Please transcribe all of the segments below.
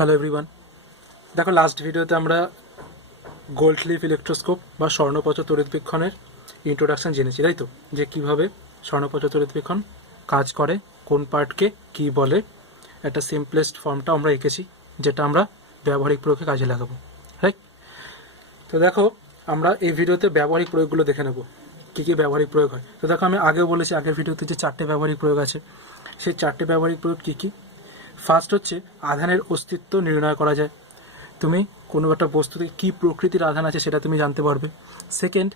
Hello everyone, দেখো last ভিডিওতে আমরা গোল্ড লিফ ইলেকট্রোস্কোপ বা স্বর্ণপত্র তড়িৎবীক্ষণের ইন্ট্রোডাকশান জেনেছি, তাই তো? যে কীভাবে স্বর্ণপত্র তড়িৎবীক্ষণ কাজ করে, কোন পার্টকে কী বলে, একটা সিম্পলেস্ট ফর্মটা আমরা এঁকেছি, যেটা আমরা ব্যবহারিক প্রয়োগে কাজে লাগাবো, রাইট? তো দেখো, আমরা এই ভিডিওতে ব্যবহারিক প্রয়োগগুলো দেখে নেব, কী কী ব্যবহারিক প্রয়োগ হয়। তো দেখো, আমি আগেও বলেছি আগের ভিডিওতে যে 4টে ব্যবহারিক প্রয়োগ আছে, সেই 4টে ব্যবহারিক প্রয়োগ কী কী। ফার্স্ট হচ্ছে আধানের অস্তিত্ব নির্ণয় করা যায়, তুমি কোনো একটা বস্তুতে কী প্রকৃতির আধান আছে সেটা তুমি জানতে পারবে। সেকেন্ড,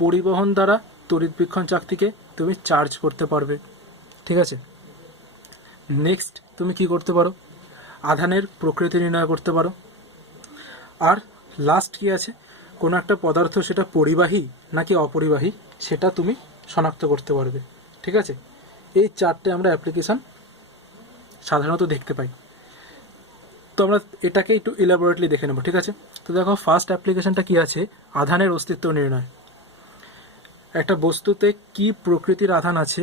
পরিবহন দ্বারা তড়িৎবীক্ষণ চাকতিকে তুমি চার্জ করতে পারবে, ঠিক আছে। নেক্সট, তুমি কি করতে পারো, আধানের প্রকৃতি নির্ণয় করতে পারো। আর লাস্ট কি আছে, কোনো একটা পদার্থ সেটা পরিবাহী নাকি অপরিবাহী সেটা তুমি শনাক্ত করতে পারবে, ঠিক আছে। এই 4টে আমরা অ্যাপ্লিকেশান সাধারণত দেখতে পাই। তো আমরা এটাকে একটু ইলাবোরেটলি দেখে নেব, ঠিক আছে। তো দেখো, ফার্স্ট অ্যাপ্লিকেশনটা কি আছে, আধানের অস্তিত্ব নির্ণয়। একটা বস্তুতে কি প্রকৃতির আধান আছে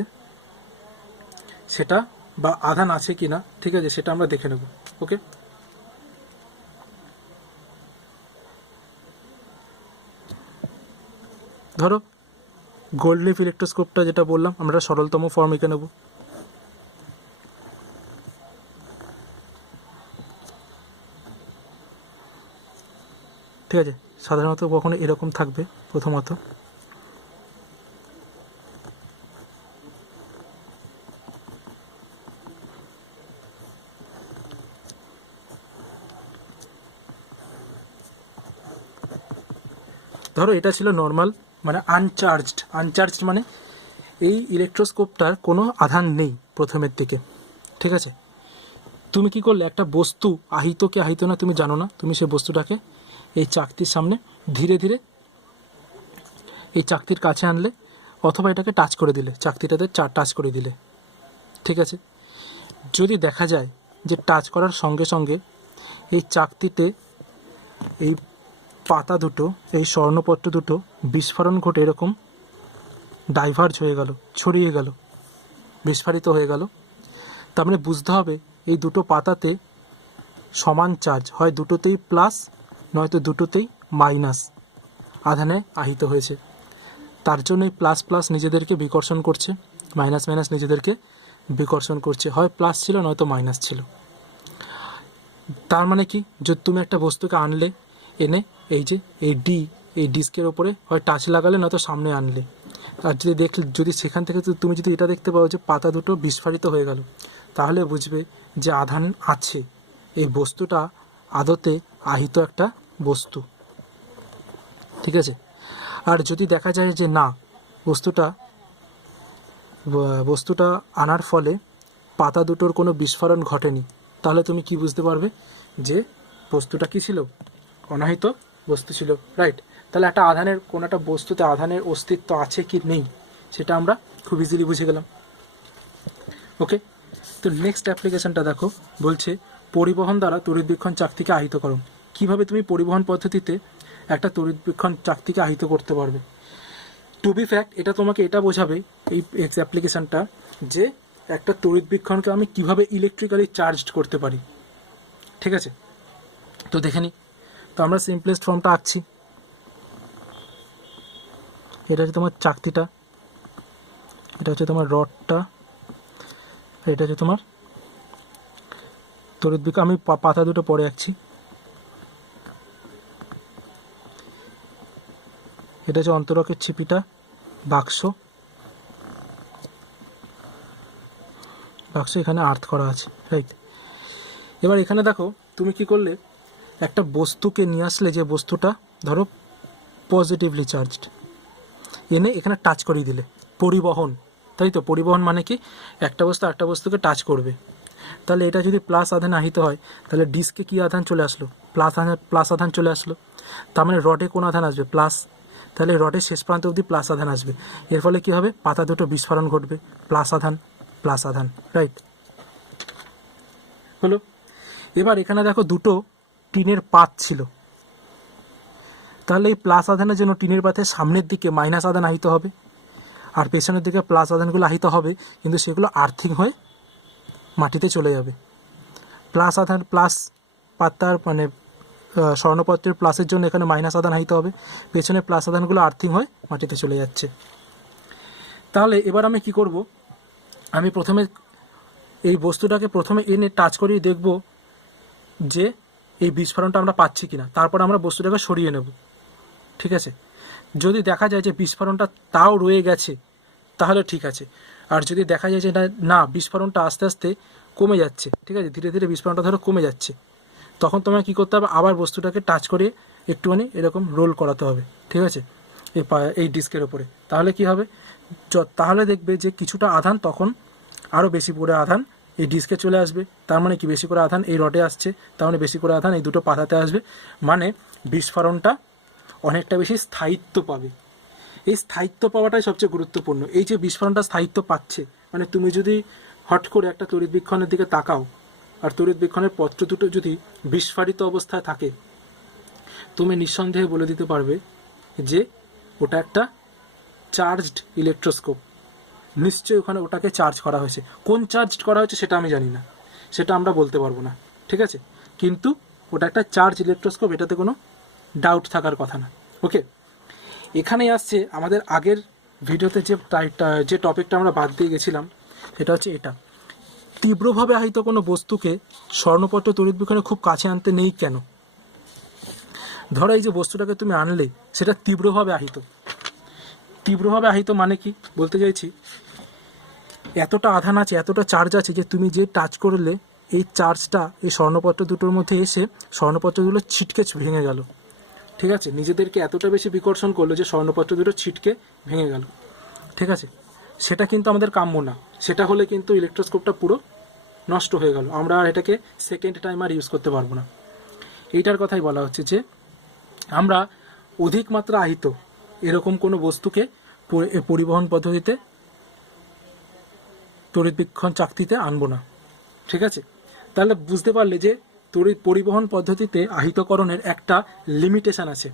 সেটা, বা আধান আছে কি না, ঠিক আছে, সেটা আমরা দেখে নেব। ওকে, ধরো গোল্ড লিফ ইলেকট্রোস্কোপটা যেটা বললাম, আমরা সরলতম ফর্ম এঁকে নেব। ঠিক আছে, সাধারণত কখনো এরকম থাকবে। প্রথমত ধরো এটা ছিল নর্মাল, মানে আনচার্জড মানে এই ইলেকট্রোস্কোপটার কোনো আধান নেই প্রথমের দিকে, ঠিক আছে। তুমি কি করলে, একটা বস্তু আহিত কি আহিত না তুমি জানো না, তুমি সেই বস্তুটাকে এই চাকতির সামনে ধীরে ধীরে এই চাকতির কাছে আনলে, অথবা এটাকে টাচ করে দিলে, চাকতিটাতে টাচ করে দিলে, ঠিক আছে। যদি দেখা যায় যে টাচ করার সঙ্গে সঙ্গে এই চাকতিতে এই পাতা দুটো, এই স্বর্ণপত্র দুটো বিস্ফোরণ ঘটে এরকম ডাইভার্জ হয়ে গেল, ছড়িয়ে গেল, বিস্ফারিত হয়ে গেল, তার মানে বুঝতে হবে এই দুটো পাতাতে সমান চার্জ, হয় দুটোতেই প্লাস নয়তো দুটোতেই মাইনাস আধানে আহিত হয়েছে। তার জন্য এই প্লাস প্লাস নিজেদেরকে বিকর্ষণ করছে, মাইনাস মাইনাস নিজেদেরকে বিকর্ষণ করছে, হয় প্লাস ছিল নয়তো মাইনাস ছিল। তার মানে কি, যদি তুমি একটা বস্তুকে আনলে, এনে এই যে এই ডিস্কের ওপরে হয় টাচ লাগালে নয়তো সামনে আনলে, আর যদি সেখান থেকে তুমি যদি এটা দেখতে পাও যে পাতা দুটো বিস্ফারিত হয়ে গেল, তাহলে বুঝবে যে আধান আছে, এই বস্তুটা আদতে আহিত একটা বস্তু, ঠিক আছে। আর যদি দেখা যায় যে না, বস্তুটা আনার ফলে পাতা দুটোর কোনো বিস্ফোরণ ঘটেনি, তাহলে তুমি কি বুঝতে পারবে যে বস্তুটা কি ছিল, অনাহিত বস্তু ছিল, রাইট। তাহলে একটা আধানের, কোনো একটা বস্তুতে আধানের অস্তিত্ব আছে কি নেই সেটা আমরা খুব ইজিলি বুঝে গেলাম। ওকে, তো নেক্সট অ্যাপ্লিকেশনটা দেখো, বলছে পরিবহন দ্বারা তড়িৎবীক্ষণ চাকতিকে আহিত করো। কীভাবে তুমি পরিবহন পদ্ধতিতে একটা তড়িৎবীক্ষণ চাকতিকে আহিত করতে পারবে। টু বি ফ্যাক্ট, এটা তোমাকে এটা বোঝাবে এই অ্যাপ্লিকেশানটা, যে একটা তড়িৎবীক্ষণকে আমি কিভাবে ইলেকট্রিক্যালি চার্জড করতে পারি, ঠিক আছে। তো দেখে নিই। তো আমরা সিম্পলেস্ট ফর্মটা আঁকছি। এটা হচ্ছে তোমার চাকতিটা, এটা হচ্ছে তোমার রডটা, এটা হচ্ছে তোমার তড়িৎবীক্ষণ। আমি পাতা দুটো পরে আঁকছি। এটা হচ্ছে অন্তরকের ছিপিটা, বাক্স এখানে আর্থ করা আছে, রাইট। এবার এখানে দেখো, তুমি কি করলে, একটা বস্তুকে নিয়ে আসলে, যে বস্তুটা ধরো পজিটিভলি চার্জড, এনে এখানে টাচ করিয়ে দিলে, পরিবহন, তাই তো। পরিবহন মানে কি, একটা বস্তু একটা বস্তুকে টাচ করবে। তাহলে এটা যদি প্লাস আধান আহিত হয়, তাহলে ডিস্কে কী আধান চলে আসলো, প্লাস আধান চলে আসলো। তার মানে রডে কোন আধান আসবে, প্লাস। তাহলে রডের শেষ প্রান্ত অবধি প্লাস আধান আসবে। এর ফলে কী হবে, পাতা দুটো বিস্ফোরণ ঘটবে, প্লাস আধান, রাইট হলো। এবার এখানে দেখো, দুটো টিনের পাত ছিল, তাহলে এই প্লাস আধানের জন্য টিনের পাতের সামনের দিকে মাইনাস আধান আহিত হবে, আর পেছনের দিকে প্লাস আধানগুলো আহিত হবে, কিন্তু সেগুলো আর্থিং হয়ে মাটিতে চলে যাবে। প্লাস আধান প্লাস পাতার মানে স্বর্ণপত্রের প্লাসের জন্য এখানে মাইনাস আধান আহিত হবে, পেছনে প্লাস আধানগুলো আর্থিং হয়ে মাটিতে চলে যাচ্ছে। তাহলে এবার আমি কি করব, আমি প্রথমে এই বস্তুটাকে প্রথমে এনে টাচ করিয়ে দেখব যে এই বিস্ফোরণটা আমরা পাচ্ছি কিনা, তারপর আমরা বস্তুটাকে সরিয়ে নেব। ঠিক আছে, যদি দেখা যায় যে বিস্ফোরণটা তাও রয়ে গেছে তাহলে ঠিক আছে, আর যদি দেখা যায় যে না বিস্ফোরণটা আস্তে আস্তে কমে যাচ্ছে, ঠিক আছে, ধীরে ধীরে বিস্ফোরণটা ধরো কমে যাচ্ছে, তখন তোমাকে কী করতে হবে, আবার বস্তুটাকে টাচ করে একটুখানি এরকম রোল করাতে হবে। ঠিক আছে, এই ডিস্কের ওপরে, তাহলে কি হবে, তাহলে দেখবে যে কিছুটা আধান তখন আরও বেশি করে আধান এই ডিস্কে চলে আসবে, তার মানে কি বেশি করে আধান এই রডে আসছে, তার মানে বেশি করে আধান এই দুটো পাতাতে আসবে, মানে বিস্ফোরণটা অনেকটা বেশি স্থায়িত্ব পাবে। এই স্থায়িত্ব পাওয়াটাই সবচেয়ে গুরুত্বপূর্ণ। এই যে বিস্ফোরণটা স্থায়িত্ব পাচ্ছে, মানে তুমি যদি হট করে একটা তড়িৎবীক্ষণের দিকে তাকাও আর তড়িৎবীক্ষণের পত্র দুটো যদি বিস্ফারিত অবস্থায় থাকে, তুমি নিঃসন্দেহে বলে দিতে পারবে যে ওটা একটা চার্জড ইলেকট্রোস্কোপ। নিশ্চয়ই ওখানে ওটাকে চার্জ করা হয়েছে, কোন চার্জ করা হয়েছে সেটা আমি জানি না, সেটা আমরা বলতে পারবো না। ঠিক আছে, কিন্তু ওটা একটা চার্জ ইলেকট্রোস্কোপ, এটাতে কোনো ডাউট থাকার কথা না। ওকে, এখানেই আসছে আমাদের আগের ভিডিওতে যে টপিকটা আমরা বাদ দিয়ে গেছিলাম, সেটা হচ্ছে এটা, তীব্রভাবে আহিত কোনো বস্তুকে স্বর্ণপত্র তড়িৎবীক্ষণে খুব কাছে আনতে নেই কেন। ধরো এই যে বস্তুটাকে তুমি আনলে সেটা তীব্রভাবে আহিত। তীব্রভাবে আহিত মানে কি বলতে চাইছি, এতটা আধান আছে, এতটা চার্জ আছে যে তুমি যে টাচ করলে এই চার্জটা এই স্বর্ণপত্র দুটোর মধ্যে এসে স্বর্ণপত্রগুলো ছিটকে ভেঙে গেল। ঠিক আছে, নিজেদেরকে এতটা বেশি বিকর্ষণ করলো যে স্বর্ণপত্র দুটো ছিটকে ভেঙে গেল। ঠিক আছে, সেটা কিন্তু আমাদের কাম্য না, সেটা হলে কিন্তু ইলেকট্রোস্কোপটা পুরো নষ্ট হয়ে গেল, আমরা আর এটাকে সেকেন্ড টাইম আর ইউজ করতে পারবো না। এইটার কথাই বলা হচ্ছে যে আমরা অধিক মাত্রা আহিত এরকম কোনো বস্তুকে পরিবহন পদ্ধতিতে তড়িৎবীক্ষণ চাকতিতে আনবো না। ঠিক আছে, তাহলে বুঝতে পারলে যে তড়িৎ পরিবহন পদ্ধতিতে আহিতকরণের একটা লিমিটেশান আছে,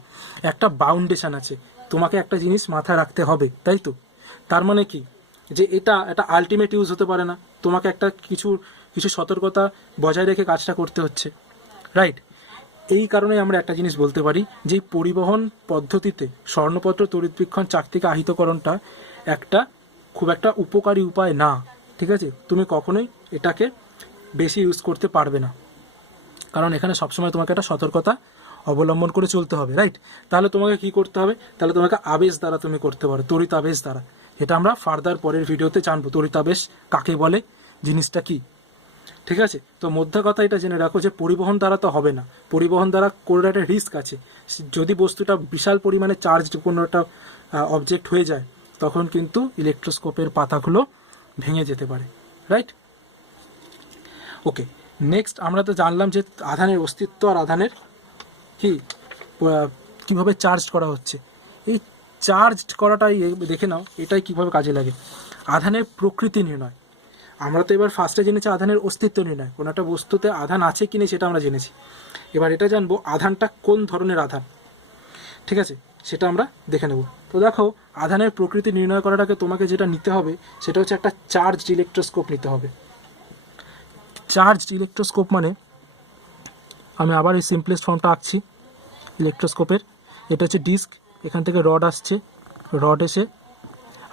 একটা বাউন্ডেশন আছে, তোমাকে একটা জিনিস মাথায় রাখতে হবে, তাই তো। তার মানে কি যে এটা আলটিমেট ইউজ হতে পারে না, তোমাকে একটা কিছু সতর্কতা বজায় রেখে কাজটা করতে হচ্ছে, রাইট। এই কারণে আমরা একটা জিনিস বলতে পারি যে পরিবহন পদ্ধতিতে স্বর্ণপত্র তড়িৎবীক্ষণ চাকতিকে আহিতকরণটা খুব একটা উপকারী উপায় না। ঠিক আছে, তুমি কখনোই এটাকে বেশি ইউজ করতে পারবে না, কারণ এখানে সবসময় তোমাকে একটা সতর্কতা অবলম্বন করে চলতে হবে, রাইট। তাহলে তোমাকে কি করতে হবে, তাহলে তোমাকে আবেশ দ্বারা তুমি করতে পারো, তড়িৎ আবেশ দ্বারা। এটা আমরা ফার্দার পরের ভিডিওতে জানবো তড়িৎ আবেশ কাকে বলে, জিনিসটা কি। ঠিক আছে, তো মধ্যে কথা এটা জেনে রাখো যে পরিবহন দ্বারা তো হবে না, পরিবহন দ্বারা করে একটা রিস্ক আছে, যদি বস্তুটা বিশাল পরিমাণে চার্জ কোনো একটা অবজেক্ট হয়ে যায় তখন কিন্তু ইলেকট্রোস্কোপের পাতাগুলো ভেঙে যেতে পারে, রাইট। ওকে, নেক্সট আমরা তো জানলাম যে আধানের অস্তিত্ব আর আধানের কীভাবে চার্জ করা হচ্ছে। এই চার্জ করাটাই দেখে নাও, এটাই কীভাবে কাজে লাগে। আধানের প্রকৃতি নির্ণয়, আমরা তো এবার ফার্স্টে জেনেছি আধানের অস্তিত্ব নির্ণয়, কোনো একটা বস্তুতে আধান আছে কি নেই সেটা আমরা জেনেছি, এবার এটা জানবো আধানটা কোন ধরনের আধান। ঠিক আছে, সেটা আমরা দেখে নেব। তো দেখো, আধানের প্রকৃতি নির্ণয় করাটাকে তোমাকে যেটা নিতে হবে সেটা হচ্ছে একটা চার্জড ইলেকট্রোস্কোপ নিতে হবে। চার্জড ইলেকট্রোস্কোপ মানে, আমি আবার এই সিম্পলেস্ট ফর্মটা আঁকছি ইলেকট্রোস্কোপের। এটা হচ্ছে ডিস্ক, এখান থেকে রড আসছে, রড এসে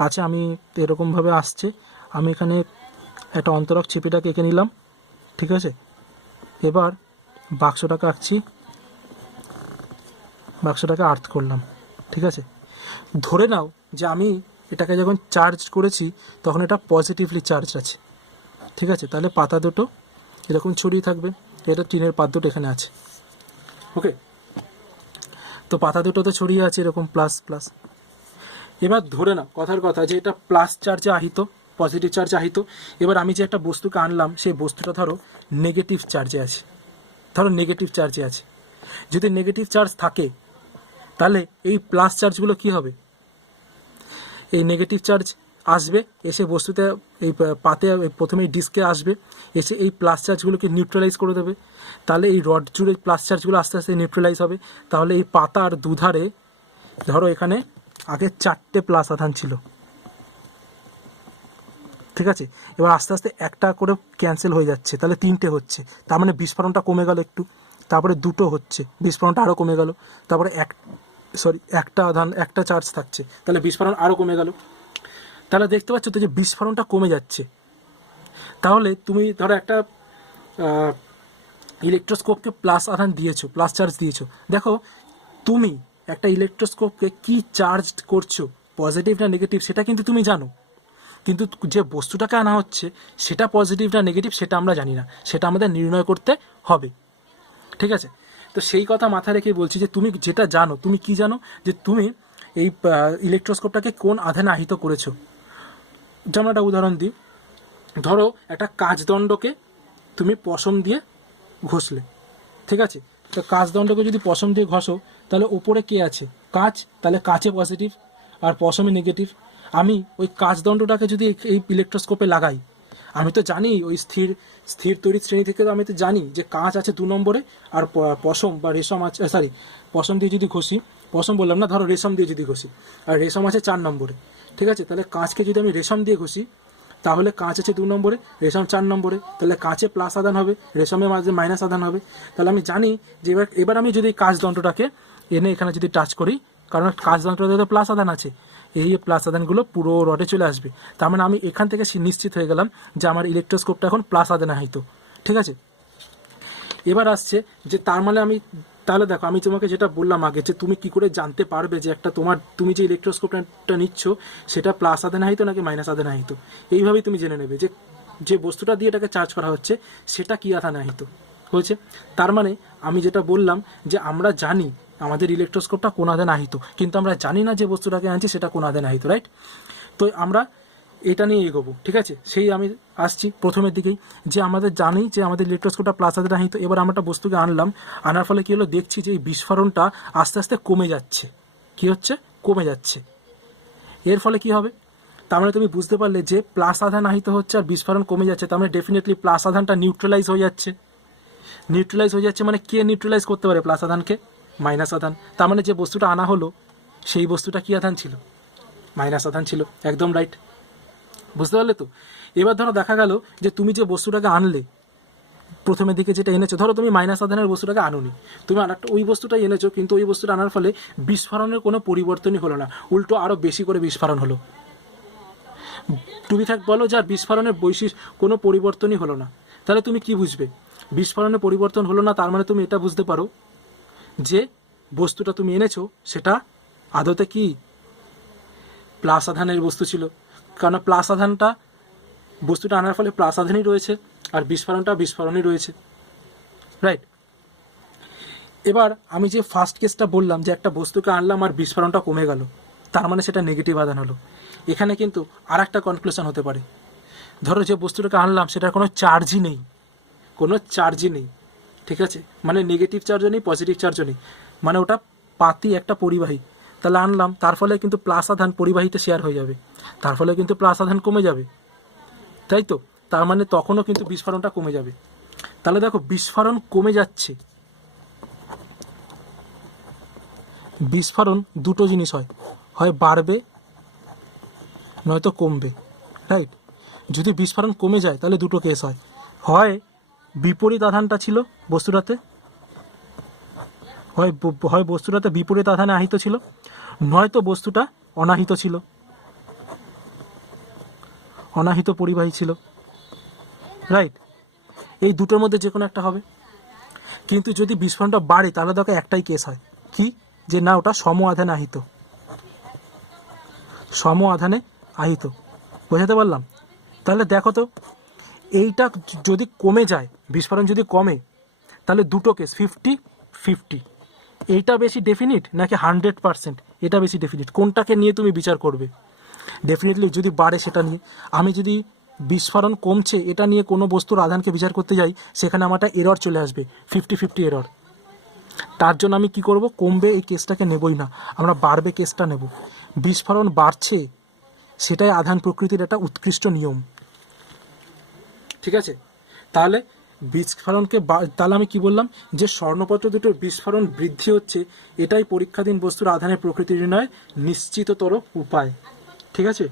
আছে, আমি এরকমভাবে আসছে, আমি এখানে একটা অন্তরক ছিপিটাকে এঁকে নিলাম। ঠিক আছে, এবার বাক্সটাকে আঁকছি, বাক্সটাকে আর্থ করলাম। ঠিক আছে, ধরে নাও যে আমি এটাকে যখন চার্জ করেছি তখন এটা পজিটিভলি চার্জ আছে। ঠিক আছে, তাহলে পাতা দুটো এরকম ছড়িয়ে থাকবে, এটা টিনের পাত দুটো এখানে আছে। ওকে, তো পাতা দুটো তো ছড়িয়ে আছে এরকম প্লাস প্লাস। এবার ধরে নাও কথার কথা যে এটা প্লাস চার্জে আহিত, পজিটিভ চার্জে আহিত। এবার আমি যে একটা বস্তুকে আনলাম সেই বস্তুটা ধরো নেগেটিভ চার্জে আছে, ধরো নেগেটিভ চার্জে আছে। যদি নেগেটিভ চার্জ থাকে তাহলে এই প্লাস চার্জগুলো কি হবে, এই নেগেটিভ চার্জ আসবে এসে বস্তুতে এই পাতে প্রথমে ডিস্কে আসবে, এসে এই প্লাস চার্জগুলোকে নিউট্রালাইজ করে দেবে। তাহলে এই রড জুড়ে প্লাস চার্জগুলো আস্তে আস্তে নিউট্রালাইজ হবে। তাহলে এই পাতার দুধারে ধরো এখানে আগে 4টে প্লাস আধান ছিল, ঠিক আছে, এবার আস্তে আস্তে একটা করে ক্যান্সেল হয়ে যাচ্ছে, তাহলে 3টে হচ্ছে, তার মানে বিস্ফোরণটা কমে গেল একটু। তারপরে দুটো হচ্ছে, বিস্ফোরণটা আরও কমে গেল, তারপরে একটা চার্জ থাকছে, তাহলে বিস্ফোরণ আরও কমে গেল। তাহলে দেখতে পাচ্ছ তো যে বিস্ফোরণটা কমে যাচ্ছে। তাহলে তুমি ধরো একটা ইলেকট্রোস্কোপকে প্লাস আধান দিয়েছো, প্লাস চার্জ দিয়েছো, দেখো তুমি একটা ইলেকট্রোস্কোপকে কি চার্জ করছো, পজিটিভ না নেগেটিভ, সেটা কিন্তু তুমি জানো, কিন্তু যে বস্তুটাকে আনা হচ্ছে সেটা পজিটিভ না নেগেটিভ সেটা আমরা জানি না, সেটা আমাদের নির্ণয় করতে হবে। ঠিক আছে, তো সেই কথা মাথায় রেখে বলছি যে তুমি যেটা জানো, তুমি কি জানো, যে তুমি এই ইলেকট্রোস্কোপটাকে কোন আধানে আহিত করেছো। যেমন একটা উদাহরণ দিই, ধরো একটা কাচদণ্ডকে তুমি পশম দিয়ে ঘষলে, ঠিক আছে, তো কাচদণ্ডকে যদি পশম দিয়ে ঘষো তাহলে ওপরে কে আছে, কাচ, তাহলে কাচে পজিটিভ আর পশমে নেগেটিভ। আমি ওই কাচদণ্ডটাকে যদি এই ইলেকট্রোস্কোপে লাগাই, আমি তো জানি ওই স্থির তড়িৎ শ্রেণী থেকে, তো আমি তো জানি যে কাঁচ আছে 2 নম্বরে আর পশম বা রেশম আছে, পশম দিয়ে যদি ঘষি, পশম বললাম না, ধরো রেশম দিয়ে যদি ঘষি, আর রেশম আছে 4 নম্বরে, ঠিক আছে, তাহলে কাঁচকে যদি আমি রেশম দিয়ে ঘষি তাহলে কাঁচ আছে 2 নম্বরে, রেশম 4 নম্বরে, তাহলে কাঁচে প্লাস আধান হবে, রেশমের মাঝে মাইনাস আধান হবে। তাহলে আমি জানি যে এবার আমি যদি কাচদণ্ডটাকে এনে এখানে যদি টাচ করি, কারণ কাচদণ্ডটাতে প্লাস আধান আছে, এই প্লাস আধানগুলো পুরো রডে চলে আসবে, তার মানে আমি এখান থেকে নিশ্চিত হয়ে গেলাম যে আমার ইলেকট্রোস্কোপটা এখন প্লাস আধানে আহিত। ঠিক আছে, এবার আসছে যে তার মানে আমি, তাহলে দেখো আমি তোমাকে যেটা বললাম আগে, যে তুমি কি করে জানতে পারবে যে একটা তুমি যে ইলেকট্রোস্কোপটা নিচ্ছ সেটা প্লাস আধানে আহিত নাকি মাইনাস আধানে আহিত। এইভাবেই তুমি জেনে নেবে যে যে বস্তুটা দিয়ে এটাকে চার্জ করা হচ্ছে সেটা কি আধানে আহিত হয়েছে। তার মানে আমি যেটা বললাম যে আমরা জানি আমাদের ইলেকট্রোস্কোপটা কোন আধানে আহিত, কিন্তু আমরা জানি না যে বস্তুটাকে আনছি সেটা কোন আধানে আহিত, রাইট। তো আমরা এটা নিয়ে এগোবো, ঠিক আছে। সেই আমি আসছি প্রথমের দিকেই, যে আমাদের জানি যে আমাদের ইলেকট্রোস্কোপটা প্লাস আধানে আহিত। এবার আমরা একটা বস্তুকে আনলাম, আনার ফলে কী হলো, দেখছি যে এই বিস্ফোরণটা আস্তে আস্তে কমে যাচ্ছে। কী হচ্ছে, কমে যাচ্ছে। এর ফলে কি হবে, তার মানে তুমি বুঝতে পারলে যে প্লাস আধান আহিত হচ্ছে আর বিস্ফোরণ কমে যাচ্ছে, তার মানে ডেফিনেটলি প্লাস আধানটা নিউট্রালাইজ হয়ে যাচ্ছে। নিউট্রালাইজ হয়ে যাচ্ছে মানে কে নিউট্রালাইজ করতে পারে প্লাস আধানকে, মাইনাস আধান। তার মানে যে বস্তুটা আনা হলো সেই বস্তুটা কি আধান ছিল, মাইনাস আধান ছিল। একদম রাইট, বুঝতে পারলে তো। এবার ধরো দেখা গেল যে তুমি যে বস্তুটাকে আনলে প্রথমের দিকে যেটা এনেছো, ধরো তুমি মাইনাস আধানের বস্তুটাকে আনোনি, তুমি আরেকটা ওই বস্তুটাই এনেছো, কিন্তু ওই বস্তুটা আনার ফলে বিস্ফোরণের কোনো পরিবর্তনই হলো না, উল্টো আরও বেশি করে বিস্ফোরণ হলো। তুমি বলো যে আর বিস্ফোরণের কোনো পরিবর্তনই হলো না, তাহলে তুমি কি বুঝবে, বিস্ফোরণের পরিবর্তন হলো না, তার মানে তুমি এটা বুঝতে পারো যে বস্তুটা তুমি এনেছো সেটা আদতে কি প্লাস আধানের বস্তু ছিল, কারণ প্লাস আধানটা বস্তুটা আনার ফলে প্লাস আধানই রয়েছে আর বিস্ফোরণই রয়েছে, রাইট। এবার আমি যে ফার্স্ট কেসটা বললাম যে একটা বস্তুকে আনলাম আর বিস্ফোরণটা কমে গেল, তার মানে সেটা নেগেটিভ আধান হলো। এখানে কিন্তু আর একটা কনক্লুশন হতে পারে, ধরো যে বস্তুটাকে আনলাম সেটার কোনো চার্জই নেই, ঠিক আছে, মানে নেগেটিভ চার্জও নেই, পজিটিভ চার্জও নেই, মানে ওটা পাতি একটা পরিবাহী। তাহলে আনলাম, তার ফলে কিন্তু প্লাস আধান পরিবাহীতে শেয়ার হয়ে যাবে, তার ফলে কিন্তু প্লাস আধান কমে যাবে, তাই তো। তার মানে তখনও কিন্তু বিস্ফোরণটা কমে যাবে। তাহলে দেখো বিস্ফোরণ কমে যাচ্ছে, বিস্ফোরণ দুটো জিনিস হয় বাড়বে নয়তো কমবে, রাইট। যদি বিস্ফোরণ কমে যায় তাহলে দুটো কেস হয় বিপরীত আধানটা ছিল বস্তুটাতে, হয় বস্তুটাতে বিপরীত আধানে আহিত ছিল, নয়তো বস্তুটা অনাহিত ছিল, অনাহিত পরিবাহী ছিল, রাইট। এই দুটোর মধ্যে যে কোনো একটা হবে। কিন্তু যদি বিস্ফোরণটা বাড়ে তাহলে দেখো একটাই কেস হয়, কি, যে না ওটা সম আধানে আহিত। বোঝাতে পারলাম? তাহলে দেখো তো, এইটা যদি কমে যায়, বিস্ফোরণ যদি কমে, তাহলে দুটো কেস 50-50, এইটা বেশি ডেফিনিট নাকি 100% এটা বেশি ডেফিনিট, কোনটাকে নিয়ে তুমি বিচার করবে? ডেফিনেটলি যদি বাড়ে সেটা নিয়ে। আমি যদি বিস্ফোরণ কমছে এটা নিয়ে কোনো বস্তুর আধানকে বিচার করতে যাই, সেখানে আমার একটা এরর চলে আসবে, 50-50 এরর। তার জন্য আমি কি করব, কমবে এই কেসটাকে নেবই না, আমরা বাড়বে কেসটা নেব। বিস্ফোরণ বাড়ছে সেটাই আধান প্রকৃতির একটা উৎকৃষ্ট নিয়ম, ঠিক আছে। তাহলে তাহলে আমি কি বললাম, যে স্বর্ণপত্র দুটোর বিস্ফোরণ বৃদ্ধি হচ্ছে, এটাই পরীক্ষাধীন বস্তুর আধানের প্রকৃতি নির্ণয়ের নিশ্চিততর উপায়, ঠিক আছে।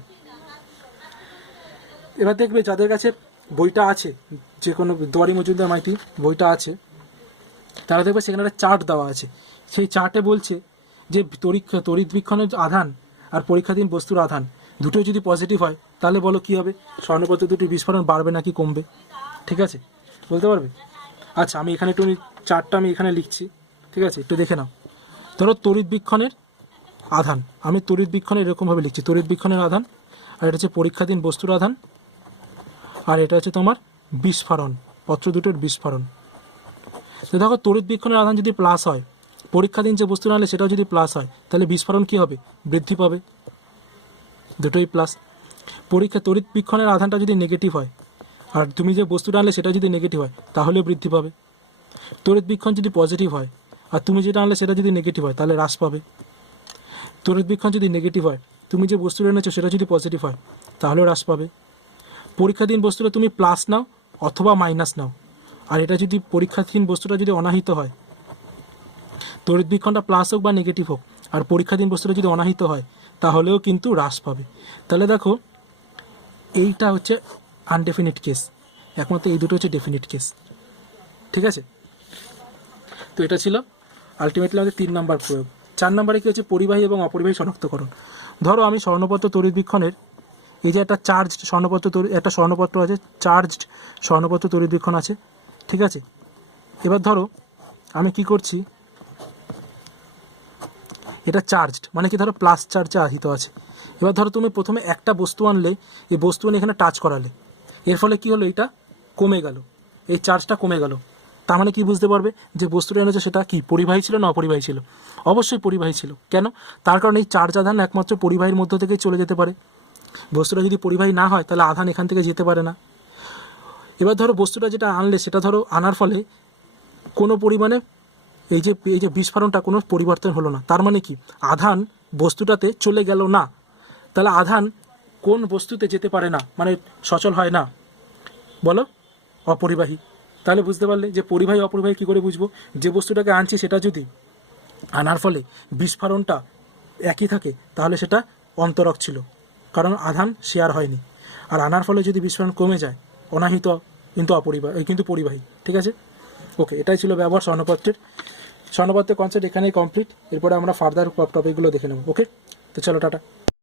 এবার দেখবে যাদের কাছে বইটা আছে, যে কোনো দুয়ারি মজুমদার মাইতি বইটা আছে, তাহলে দেখবে সেখানে একটা চার্ট দেওয়া আছে, সেই চার্টে বলছে যে তড়িৎবীক্ষণের আধান আর পরীক্ষাধীন বস্তুর আধান দুটোই যদি পজিটিভ হয় তাহলে বলো কী হবে, স্বর্ণপত্র দুটির বিস্ফোরণ বাড়বে নাকি কমবে? ঠিক আছে, বলতে পারবে? আচ্ছা, আমি এখানে একটু চার্টটা আমি এখানে লিখছি, ঠিক আছে, একটু দেখে নাও। ধরো তড়িৎবীক্ষণের আধান, আমি তড়িৎবীক্ষণের এরকমভাবে লিখছি, তড়িৎবীক্ষণের আধান, আর এটা হচ্ছে পরীক্ষাধীন বস্তুর আধান, আর এটা হচ্ছে তোমার বিস্ফোরণ, পত্র দুটোর বিস্ফোরণ। তো দেখো তড়িৎবীক্ষণের আধান যদি প্লাস হয়, পরীক্ষাধীন যে বস্তু আনলে সেটাও যদি প্লাস হয়, তাহলে বিস্ফোরণ কী হবে? বৃদ্ধি পাবে, দুটোই প্লাস। তড়িৎবীক্ষণের আধানটা যদি নেগেটিভ হয় আর তুমি যে বস্তুটা আনলে সেটা যদি নেগেটিভ হয় তাহলেও বৃদ্ধি পাবে। তড়িৎবীক্ষণ যদি পজিটিভ হয় আর তুমি যেটা আনলে সেটা যদি নেগেটিভ হয় তাহলে হ্রাস পাবে। তড়িৎবীক্ষণ যদি নেগেটিভ হয়, তুমি যে বস্তুটা এনেছো সেটা যদি পজিটিভ হয় তাহলেও হ্রাস পাবে। পরীক্ষাধীন বস্তুটা তুমি প্লাস নাও অথবা মাইনাস নাও, আর এটা যদি পরীক্ষাধীন বস্তুটা যদি অনাহিত হয়, তড়িৎবীক্ষণটা প্লাস হোক বা নেগেটিভ হোক, আর পরীক্ষাধীন বস্তুটা যদি অনাহিত হয় তাহলেও কিন্তু হ্রাস পাবে। তাহলে দেখো এইটা হচ্ছে আনডেফিনিট কেস, একমাত্র এই দুটো হচ্ছে ডেফিনিট কেস। ঠিক আছে, তো এটা ছিল আলটিমেটলি আমাদের 3 নম্বর প্রয়োগ। 4 নম্বরে কী হচ্ছে? পরিবাহী এবং অপরিবাহী শনাক্তকরণ। ধরো আমি স্বর্ণপত্র তড়িৎবীক্ষণের এই যে একটা চার্জড স্বর্ণপত্র একটা স্বর্ণপত্র আছে, চার্জড স্বর্ণপত্র তড়িৎবীক্ষণ আছে, ঠিক আছে। এবার ধরো আমি কি করছি, এটা চার্জড মানে কি, ধরো প্লাস চার্জে আহিত আছে। এবার ধরো তুমি প্রথমে একটা বস্তু আনলে, এই বস্তু এনে এখানে টাচ করালে, এর ফলে কি হলো, এটা কমে গেল, এই চার্জটা কমে গেল। তার মানে কি বুঝতে পারবে যে বস্তুটা এনেছে সেটা কি পরিবাহী ছিল না অপরিবাহী ছিল? অবশ্যই পরিবাহী ছিল। কেন? তার কারণ এই চার্জ আধান একমাত্র পরিবাহীর মধ্য থেকেই চলে যেতে পারে। বস্তুটা যদি পরিবাহী না হয় তাহলে আধান এখান থেকে যেতে পারে না। এবার ধরো বস্তুটা যেটা আনলে সেটা ধরো আনার ফলে কোনো পরিমাণে এই যে বিস্ফোরণটা কোনো পরিবর্তন হলো না, তার মানে কি আধান বস্তুটাতে চলে গেল না। তাহলে আধান কোন বস্তুতে যেতে পারে না, মানে সচল হয় না, বলো? অপরিবাহী। তাহলে বুঝতে পারলে যে পরিবাহী অপরিবাহী কী করে বুঝবো? যে বস্তুটাকে আনছি সেটা যদি আনার ফলে বিস্ফোরণটা একই থাকে তাহলে সেটা অন্তরক ছিল, কারণ আধান শেয়ার হয়নি। আর আনার ফলে যদি বিস্ফোরণ কমে যায়, অনাহিত কিন্তু কিন্তু পরিবাহী। ঠিক আছে, ওকে, এটাই ছিল ব্যবহার স্বর্ণপত্রের কনসেপ্ট এখানেই কমপ্লিট। এরপরে আমরা ফার্দার টপিকগুলো দেখে নেব। ওকে, তো চলো টাটা।